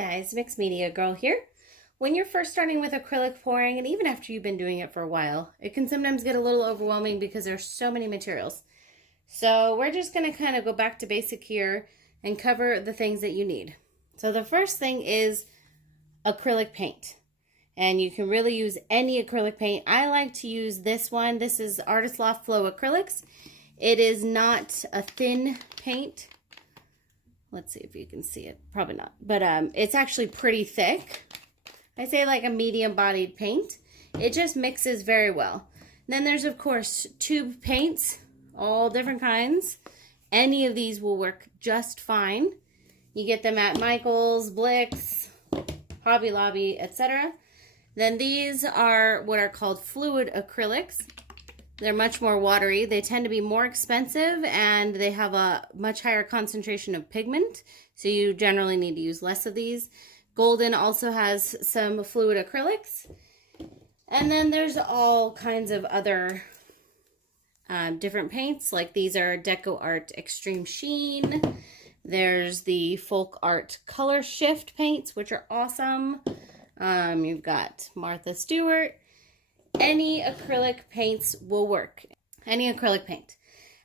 guys, Mixed Media Girl here. When you're first starting with acrylic pouring, and even after you've been doing it for a while, it can sometimes get a little overwhelming because there's so many materials. So we're just going to kind of go back to basic here and cover the things that you need. So the first thing is acrylic paint. And you can really use any acrylic paint. I like to use this one. This is Artist Loft Flow Acrylics. It is not a thin paint. Let's see if you can see it. Probably not. But it's actually pretty thick. I say like a medium-bodied paint. It just mixes very well. And then there's, of course, tube paints, all different kinds. Any of these will work just fine. You get them at Michael's, Blick's, Hobby Lobby, etc. Then these are what are called fluid acrylics. They're much more watery. They tend to be more expensive and they have a much higher concentration of pigment. So you generally need to use less of these. Golden also has some fluid acrylics. And then there's all kinds of other different paints. Like these are Deco Art Extreme Sheen. There's the Folk Art Color Shift paints, which are awesome. You've got Martha Stewart. Any acrylic paints will work. Any acrylic paint.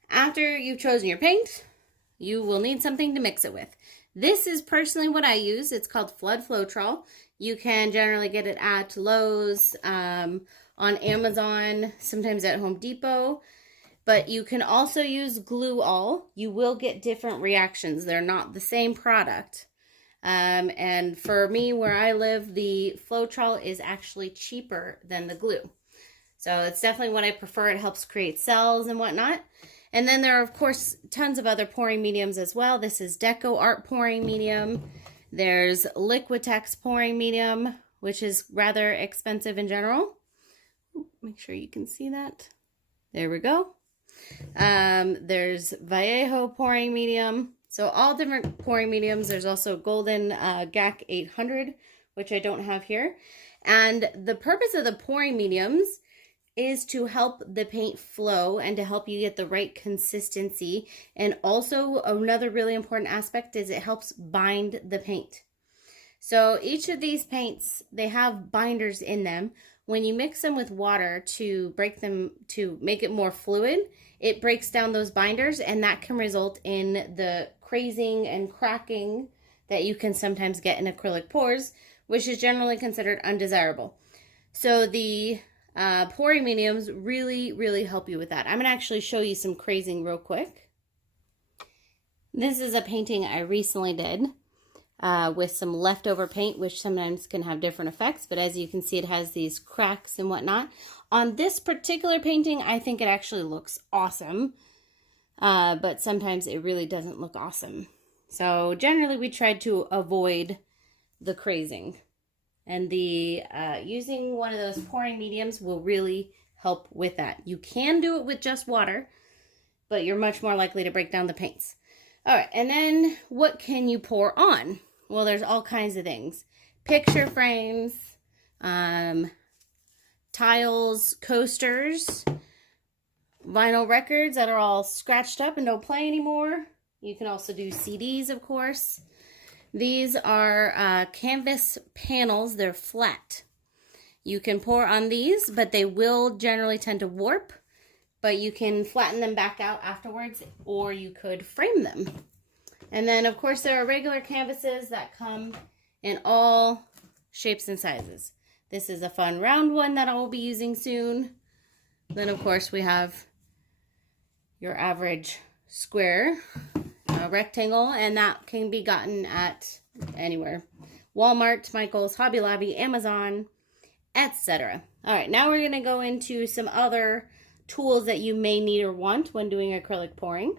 After you've chosen your paint, you will need something to mix it with. This is personally what I use. It's called Flood Floetrol. You can generally get it at Lowe's, on Amazon, sometimes at Home Depot. But you can also use Glue All. You will get different reactions. They're not the same product. And for me, where I live, the Floetrol is actually cheaper than the glue. So it's definitely what I prefer. It helps create cells and whatnot. And then there are, of course, tons of other pouring mediums as well. This is Deco Art pouring medium. There's Liquitex pouring medium, which is rather expensive in general. Make sure you can see that. There we go. There's Vallejo pouring medium. So all different pouring mediums. There's also Golden GAC 800, which I don't have here. And the purpose of the pouring mediums is to help the paint flow and to help you get the right consistency. And also another really important aspect is it helps bind the paint. So each of these paints, they have binders in them. When you mix them with water to break them, to make it more fluid, it breaks down those binders, and that can result in the crazing and cracking that you can sometimes get in acrylic pours, which is generally considered undesirable. So the pouring mediums really help you with that. I'm going to actually show you some crazing real quick. This is a painting I recently did with some leftover paint, which sometimes can have different effects, but as you can see, it has these cracks and whatnot. On this particular painting, I think it actually looks awesome, but sometimes it really doesn't look awesome. So generally we tried to avoid the crazing, and the using one of those pouring mediums will really help with that. You can do it with just water, but you're much more likely to break down the paints. All right, and then what can you pour on? Well, there's all kinds of things. Picture frames, tiles, coasters, vinyl records that are all scratched up and don't play anymore. You can also do CDs, of course. These are canvas panels. They're flat. You can pour on these, but they will generally tend to warp. But you can flatten them back out afterwards, or you could frame them. And then, of course, there are regular canvases that come in all shapes and sizes. This is a fun round one that I will be using soon. Then, of course, we have your average square rectangle, and that can be gotten at anywhere. Walmart, Michael's, Hobby Lobby, Amazon, etc. All right, now we're going to go into some other tools that you may need or want when doing acrylic pouring.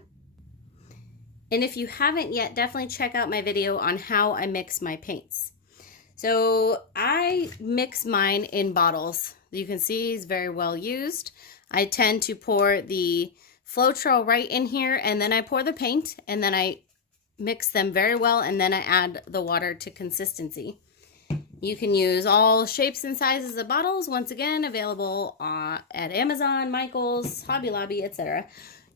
And if you haven't yet, definitely check out my video on how I mix my paints. So I mix mine in bottles. You can see it's very well used. I tend to pour the Floetrol right in here, and then I pour the paint, and then I mix them very well, and then I add the water to consistency. You can use all shapes and sizes of bottles, once again, available at Amazon, Michael's, Hobby Lobby, etc.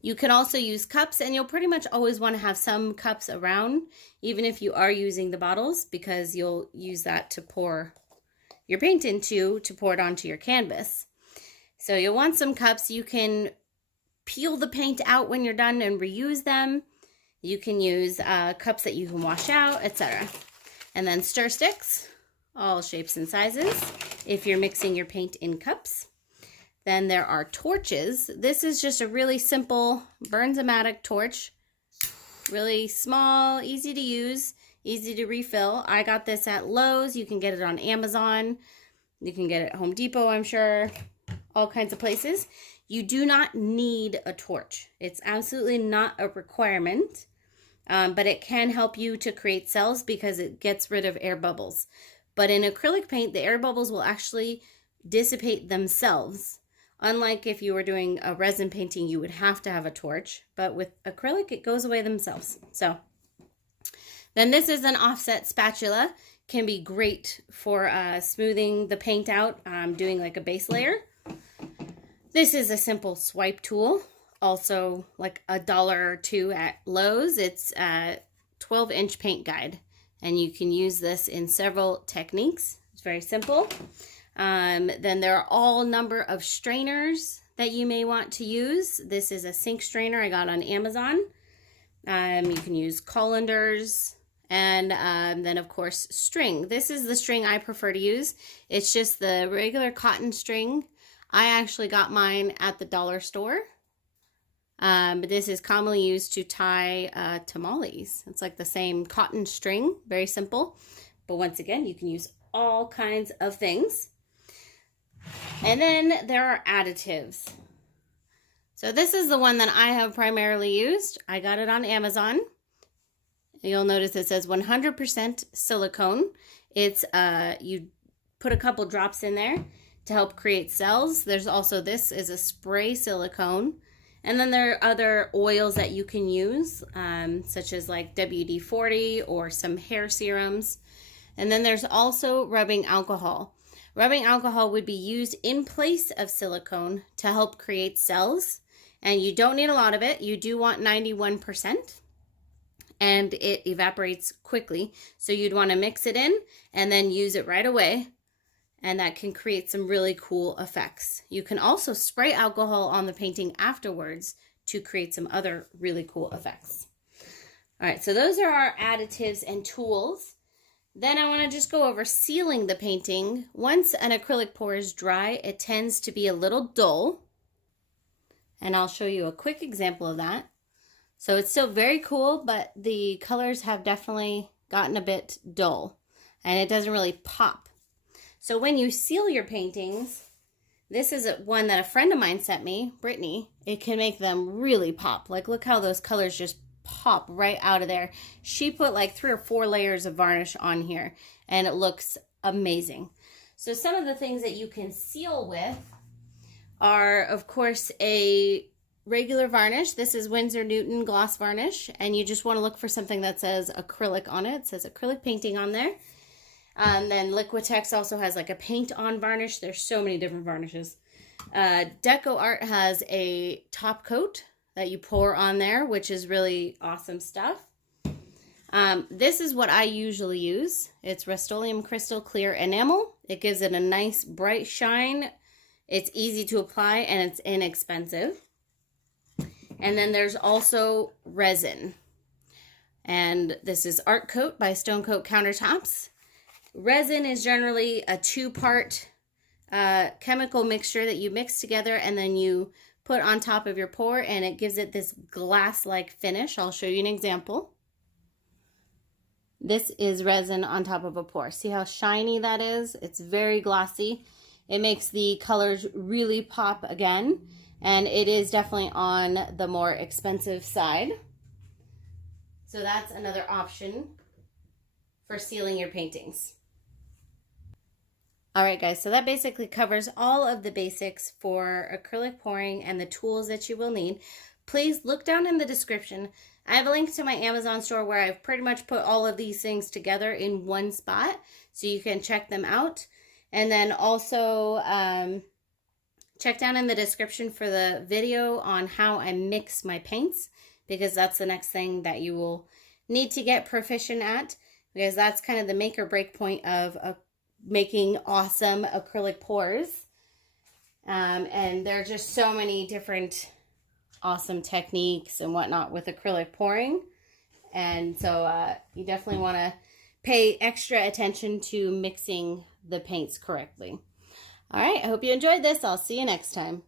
You can also use cups, and you'll pretty much always want to have some cups around, even if you are using the bottles, because you'll use that to pour your paint into, to pour it onto your canvas. So you'll want some cups. You can peel the paint out when you're done and reuse them. You can use cups that you can wash out, etc. And then stir sticks, all shapes and sizes, if you're mixing your paint in cups. Then there are torches. This is just a really simple Burns-O-Matic torch. Really small, easy to use, easy to refill. I got this at Lowe's. You can get it on Amazon. You can get it at Home Depot, I'm sure. All kinds of places. You do not need a torch. It's absolutely not a requirement, but it can help you to create cells because it gets rid of air bubbles. But in acrylic paint, the air bubbles will actually dissipate themselves. Unlike if you were doing a resin painting, you would have to have a torch, but with acrylic, it goes away themselves. So then this is an offset spatula. Can be great for smoothing the paint out, doing like a base layer. This is a simple swipe tool, also like $1 or $2 at Lowe's. It's a 12-inch paint guide, and you can use this in several techniques. It's very simple. Then there are all number of strainers that you may want to use. This is a sink strainer I got on Amazon. You can use colanders, and then of course string. This is the string I prefer to use. It's just the regular cotton string. I actually got mine at the dollar store. But this is commonly used to tie tamales. It's like the same cotton string, very simple. But once again, you can use all kinds of things. And then there are additives. So this is the one that I have primarily used. I got it on Amazon. You'll notice it says 100% silicone. It's you put a couple drops in there to help create cells. There's also, this is a spray silicone. And then there are other oils that you can use, such as like WD-40 or some hair serums. And then there's also rubbing alcohol. Rubbing alcohol would be used in place of silicone to help create cells. And you don't need a lot of it. You do want 91%. And it evaporates quickly. So you'd want to mix it in and then use it right away. And that can create some really cool effects. You can also spray alcohol on the painting afterwards to create some other really cool effects. All right, so those are our additives and tools. Then I want to just go over sealing the painting. Once an acrylic pour is dry, it tends to be a little dull. And I'll show you a quick example of that. So it's still very cool, but the colors have definitely gotten a bit dull. And it doesn't really pop. So when you seal your paintings, this is one that a friend of mine sent me, Brittany. It can make them really pop. Like, look how those colors just pop right out of there. She put like 3 or 4 layers of varnish on here, and it looks amazing. So some of the things that you can seal with are, of course, a regular varnish. This is Winsor Newton gloss varnish, and you just want to look for something that says acrylic on it. It says acrylic painting on there. Then Liquitex also has like a paint on varnish. There's so many different varnishes. Deco Art has a top coat that you pour on there, which is really awesome stuff. This is what I usually use. It's Rust-Oleum Crystal Clear Enamel. It gives it a nice bright shine. It's easy to apply and it's inexpensive. And then there's also resin. And this is Art Coat by Stone Coat Countertops. Resin is generally a 2-part chemical mixture that you mix together and then you put on top of your pour, and it gives it this glass-like finish. I'll show you an example. This is resin on top of a pour. See how shiny that is? It's very glossy. It makes the colors really pop again, and it is definitely on the more expensive side. So that's another option for sealing your paintings. All right, guys, so that basically covers all of the basics for acrylic pouring and the tools that you will need. Please look down in the description. I have a link to my Amazon store where I've pretty much put all of these things together in one spot, so you can check them out. And then also Check down in the description for the video on how I mix my paints, because that's the next thing that you will need to get proficient at, because that's kind of the make or break point of making awesome acrylic pours. And there are just so many different awesome techniques and whatnot with acrylic pouring. And so you definitely want to pay extra attention to mixing the paints correctly. All right, I hope you enjoyed this. I'll see you next time.